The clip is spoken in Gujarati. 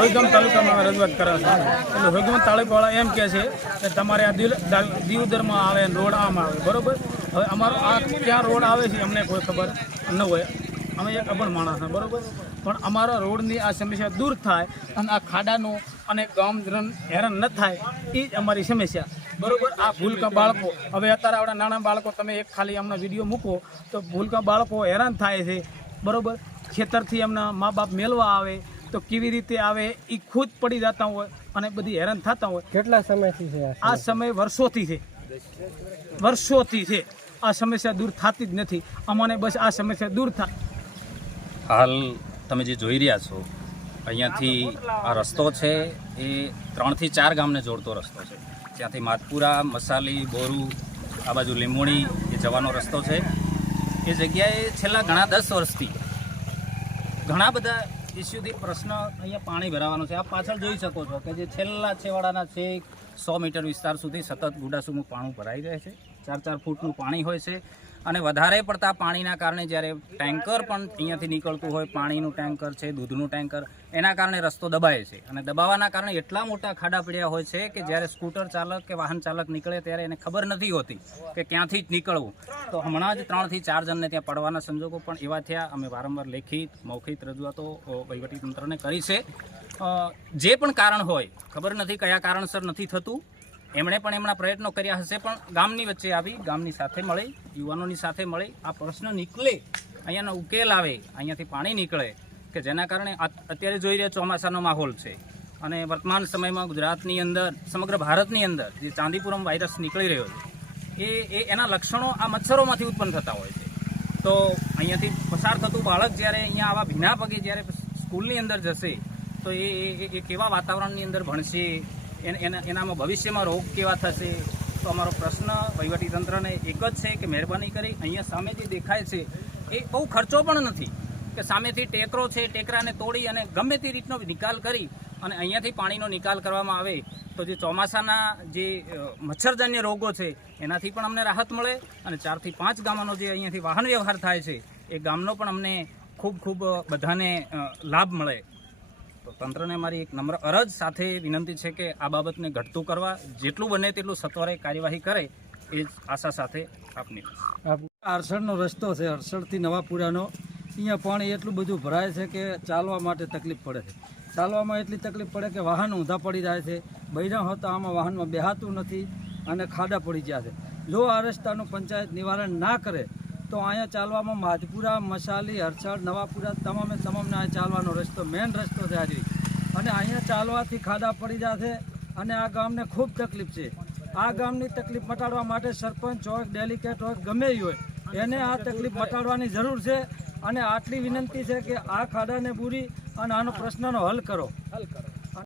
હોયગામ તાલુકામાં રજૂઆત કરે છે એટલે હોયગામ તાલુકાવાળા એમ કહે છે કે તમારે આ દીવદરમાં આવે રોડ આમ આવે બરાબર. હવે અમારો આ ક્યાં રોડ આવે છે અમને કોઈ ખબર ન હોય, અમે એક અભણ માણસ બરાબર, પણ અમારા રોડની આ સમસ્યા દૂર થાય અને આ ખાડાનું અને ગામ હેરાન ન થાય એ જ અમારી સમસ્યા બરાબર. આ ભૂલકા બાળકો હવે અત્યારે આપણા નાના બાળકો તમે એક ખાલી અમને વિડીયો મૂકો તો ભૂલકા બાળકો હેરાન થાય છે બરાબર. ખેતરથી એમના મા બાપ મેળવા આવે તો કેવી રીતે આવે એ ખુદ પડી જતા હોય અને બધી હેરાન થતા હોય. કેટલા સમયથી છે આ સમય વર્ષોથી છે આ સમસ્યા દૂર થતી જ નથી. અમને બસ આ સમસ્યા દૂર થાય. હાલ તમે જે જોઈ રહ્યા છો અહીંયાથી આ રસ્તો છે એ 3 થી 4 ગામને જોડતો રસ્તો છે. ત્યાંથી માતપુરા, મસાલી, બોરુ, આ બાજુ લીંબોણી એ જવાનો રસ્તો છે. એ જગ્યાએ છેલ્લા ઘણા 10 વર્ષથી ઘણા બધા ઇસ્યુથી પ્રશ્ન અહીંયા પાણી ભરાવાનો છે. આપ પાછળ જોઈ શકો છો કે જે છેલ્લા છેવાડાના છે 100 મીટર વિસ્તાર સુધી સતત ગુડાસુનું પાણી ભરાઈ રહે છે. 4-4 ફૂટનું પાણી હોય છે અને વધારે પડતા પાણીના કારણે જ્યારે ટેન્કર પણ અહીંયાથી નીકળતું હોય, પાણીનું ટેન્કર છે, દૂધનું ટેન્કર, એના કારણે રસ્તો દબાય છે અને દબાવવાના કારણે એટલા મોટા ખાડા પડ્યા હોય છે કે જ્યારે સ્કૂટર ચાલક કે વાહન ચાલક નીકળે ત્યારે એને ખબર નથી હોતી કે ક્યાંથી જ નીકળવું. તો હમણાં જ 3 થી 4 જણને ત્યાં પડવાના સંજોગો પણ એવા થયા. અમે વારંવાર લેખિત મૌખિક રજૂઆતો વહીવટીતંત્રને કરી છે. જે પણ કારણ હોય, ખબર નથી કયા કારણસર નથી થતું, એમણે પણ એમના પ્રયત્નો કર્યા હશે, પણ ગામની વચ્ચે આવી, ગામની સાથે મળી, યુવાનોની સાથે મળી આ પ્રશ્ન નીકળે, અહીંયાનો ઉકેલ આવે, અહીંયાથી પાણી નીકળે કે જેના કારણે અત્યારે જોઈ રહ્યા ચોમાસાનો માહોલ છે અને વર્તમાન સમયમાં ગુજરાતની અંદર, સમગ્ર ભારતની અંદર જે ચાંદીપુરમ વાયરસ નીકળી રહ્યો છે એ એના લક્ષણો આ મચ્છરોમાંથી ઉત્પન્ન થતા હોય છે. તો અહીંયાથી પસાર થતું બાળક જ્યારે અહીંયા આવા ભીના પગે જ્યારે સ્કૂલની અંદર જશે તો એ કેવા વાતાવરણની અંદર ભણશે, એનામાં ભવિષ્યમાં રોગ કેવા થશે. તો અમારો પ્રશ્ન વહીવટીતંત્રને એક જ છે કે મહેરબાની કરી અહીંયા સામે જે દેખાય છે એ બહુ ખર્ચો પણ નથી કે સામેથી ટેકરો છે, ટેકરાને તોડી અને ગમે તે રીતનો નિકાલ કરી અને અહીંયાથી પાણીનો નિકાલ કરવામાં આવે તો જે ચોમાસાના જે મચ્છરજન્ય રોગો છે એનાથી પણ અમને રાહત મળે અને 4 થી 5 ગામોનો જે અહીંયાથી વાહન વ્યવહાર થાય છે એ ગામનો પણ અમને ખૂબ બધાને લાભ મળે. તો તંત્રને મારી એક નમ્ર અરજ સાથે વિનંતી છે કે આ બાબતને ઘટતું કરવા જેટલું બને તેટલું સત્વરે કાર્યવાહી કરે એ જ આશા સાથે આપની. હરસણનો રસ્તો છે, હરસણથી નવાપુરાનો. અહીંયા પાણી એટલું બધું ભરાય છે કે ચાલવા માટે તકલીફ પડે છે. ચાલવામાં એટલી તકલીફ પડે કે વાહન ઊંધા પડી જાય છે. બૈરા હોતા આમાં વાહનમાં બેહાતું નથી અને ખાડા પડી ગયા છે. જો આ રસ્તાનું પંચાયત નિવારણ ના કરે તો અહીંયા ચાલવામાં માધપુરા, મસાલી, હરસણ, નવાપુરા તમામને આ ચાલવાનો રસ્તો મેન રસ્તો છે આજે. અને અહીંયા ચાલવાથી ખાડા પડી જશે અને આ ગામને ખૂબ તકલીફ છે. આ ગામની તકલીફ મટાડવા માટે સરપંચ હોય, ડેલિકેટ હોય, ગમે એ હોય એને આ તકલીફ મટાડવાની જરૂર છે. અને આટલી વિનંતી છે કે આ ખાડાને બૂરી અને આનો પ્રશ્નનો હલ કરો.